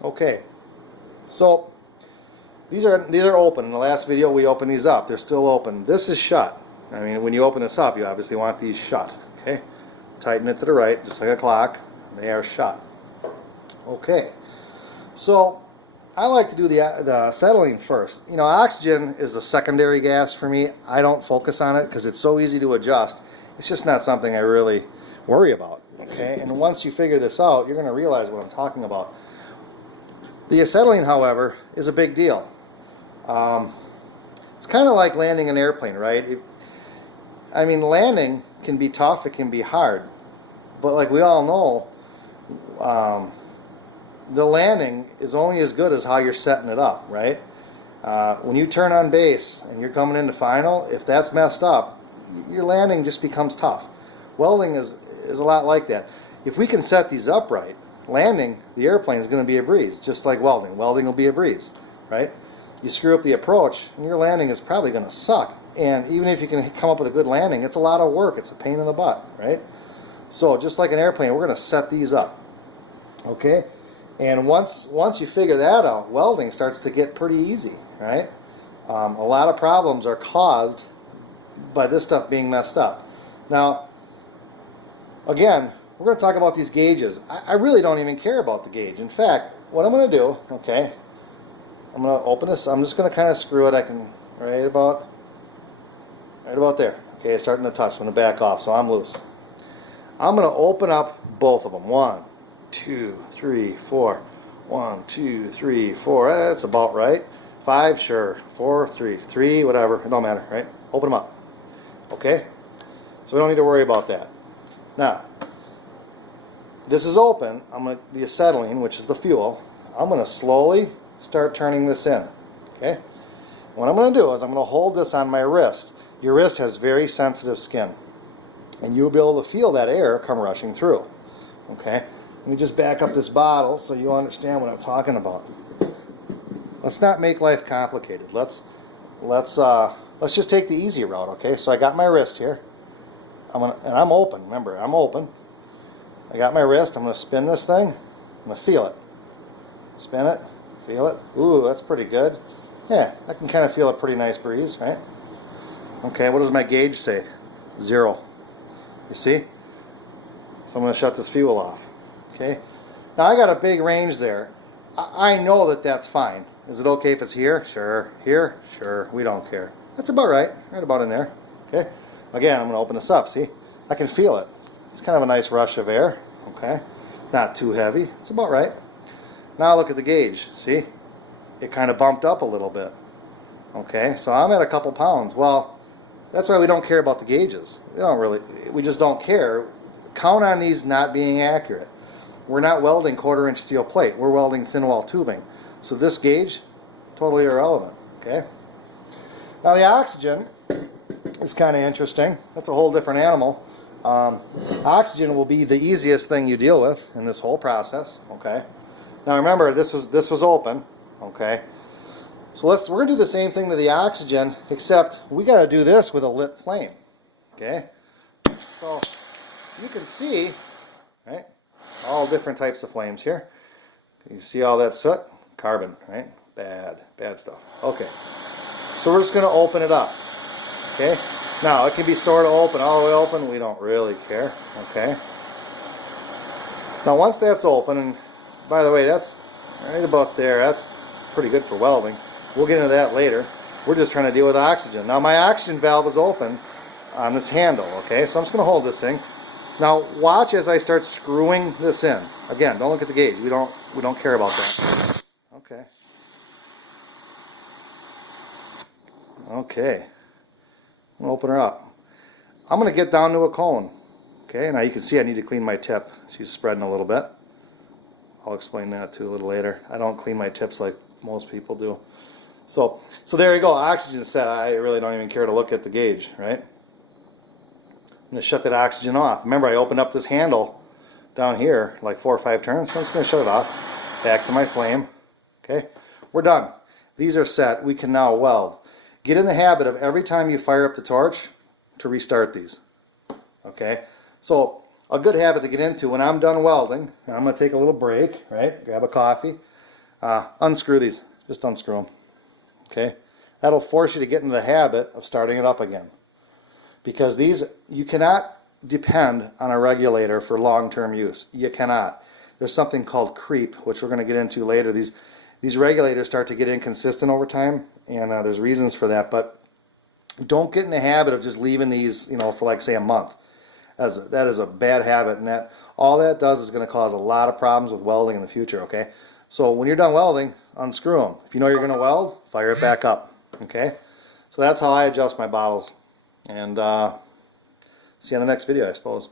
Okay, so these are open. In the last video we opened these up. They're still open. This is shut. I mean, when you open this up, you obviously want these shut. Okay, tighten it to the right, just like a clock. They are shut. Okay, so I like to do the acetylene first. You know, oxygen is a secondary gas for me. I don't focus on it because it's so easy to adjust. It's just not something I really worry about. Okay, and once you figure this out, you're going to realize what I'm talking about. The acetylene, however, is a big deal. It's kind of like landing an airplane, right? I mean, landing can be tough, it can be hard. But like we all know, the landing is only as good as how you're setting it up, right? When you turn on base and you're coming into final, if that's messed up, your landing just becomes tough. Welding is a lot like that. If we can set these up right, landing the airplane is going to be a breeze, just like welding. Welding will be a breeze, right? You screw up the approach, and your landing is probably going to suck. And even if you can come up with a good landing, it's a lot of work. It's a pain in the butt, right? So just like an airplane, we're going to set these up, okay? And once you figure that out, welding starts to get pretty easy, right? A lot of problems are caused by this stuff being messed up. Now, again, we're going to talk about these gauges. I really don't even care about the gauge. In fact, what I'm going to do, okay, I'm going to open this. I'm just going to kind of screw it. I can right about there. Okay, it's starting to touch. I'm going to back off, so I'm loose. I'm going to open up both of them. 1, 2, 3, 4. 1, 2, 3, 4. That's about right. 5, sure. 4, 3, whatever. It don't matter, right? Open them up. Okay? So we don't need to worry about that. Now, this is open. The acetylene, which is the fuel, I'm going to slowly start turning this in. Okay? What I'm going to do is I'm going to hold this on my wrist. Your wrist has very sensitive skin, and you'll be able to feel that air come rushing through. Okay? Let me just back up this bottle so you understand what I'm talking about. Let's not make life complicated. Let's just take the easy route. Okay? So I got my wrist here. And I'm open. Remember, I'm open. I got my wrist. I'm going to spin this thing. I'm going to feel it. Spin it. Feel it. Ooh, that's pretty good. Yeah, I can kind of feel a pretty nice breeze, right? Okay, what does my gauge say? 0. You see? So I'm going to shut this fuel off. Okay? Now I got a big range there. I know that that's fine. Is it okay if it's here? Sure. Here? Sure. We don't care. That's about right. Right about in there. Okay? Again, I'm going to open this up. See? I can feel it. It's kind of a nice rush of air. Okay? Not too heavy. It's about right. Now look at the gauge. See? It kind of bumped up a little bit. Okay? So I'm at a couple pounds. Well, that's why we don't care about the gauges. We just don't care. Count on these not being accurate. We're not welding 1/4 inch steel plate. We're welding thin wall tubing. So this gauge, totally irrelevant. Okay? Now the oxygen is kind of interesting. That's a whole different animal. Oxygen will be the easiest thing you deal with in this whole process. Okay? Now remember, this was open. Okay? So we're going to do the same thing to the oxygen, except we got to do this with a lit flame. Okay? So you can see, right? All different types of flames here. You see all that soot? Carbon, right? Bad stuff. Okay. So we're just going to open it up. Okay? Now, it can be sort of open, all the way open. We don't really care. Okay? Now, once that's open, and by the way, that's right about there. That's pretty good for welding. We'll get into that later. We're just trying to deal with oxygen. Now, my oxygen valve is open on this handle. Okay? So I'm just going to hold this thing. Now, watch as I start screwing this in. Again, don't look at the gauge. We don't care about that. Okay. Okay. I'm going to open her up. I'm going to get down to a cone. Okay, now you can see I need to clean my tip. She's spreading a little bit. I'll explain that too a little later. I don't clean my tips like most people do. So there you go. Oxygen set. I really don't even care to look at the gauge, right? I'm going to shut that oxygen off. Remember, I opened up this handle down here like 4 or 5 turns, so I'm just going to shut it off. Back to my flame. Okay, we're done. These are set. We can now weld. Get in the habit of every time you fire up the torch to restart these. Okay, so a good habit to get into when I'm done welding, and I'm going to take a little break, right? Grab a coffee. Unscrew these. Just unscrew them. Okay? That'll force you to get into the habit of starting it up again. Because these, you cannot depend on a regulator for long-term use. You cannot. There's something called creep, which we're going to get into later. These regulators start to get inconsistent over time, and there's reasons for that. But don't get in the habit of just leaving these, for like say a month. That is a bad habit, and all that does is going to cause a lot of problems with welding in the future. Okay, so when you're done welding, unscrew them. If you know you're going to weld, fire it back up. Okay, so that's how I adjust my bottles, and see you on the next video, I suppose.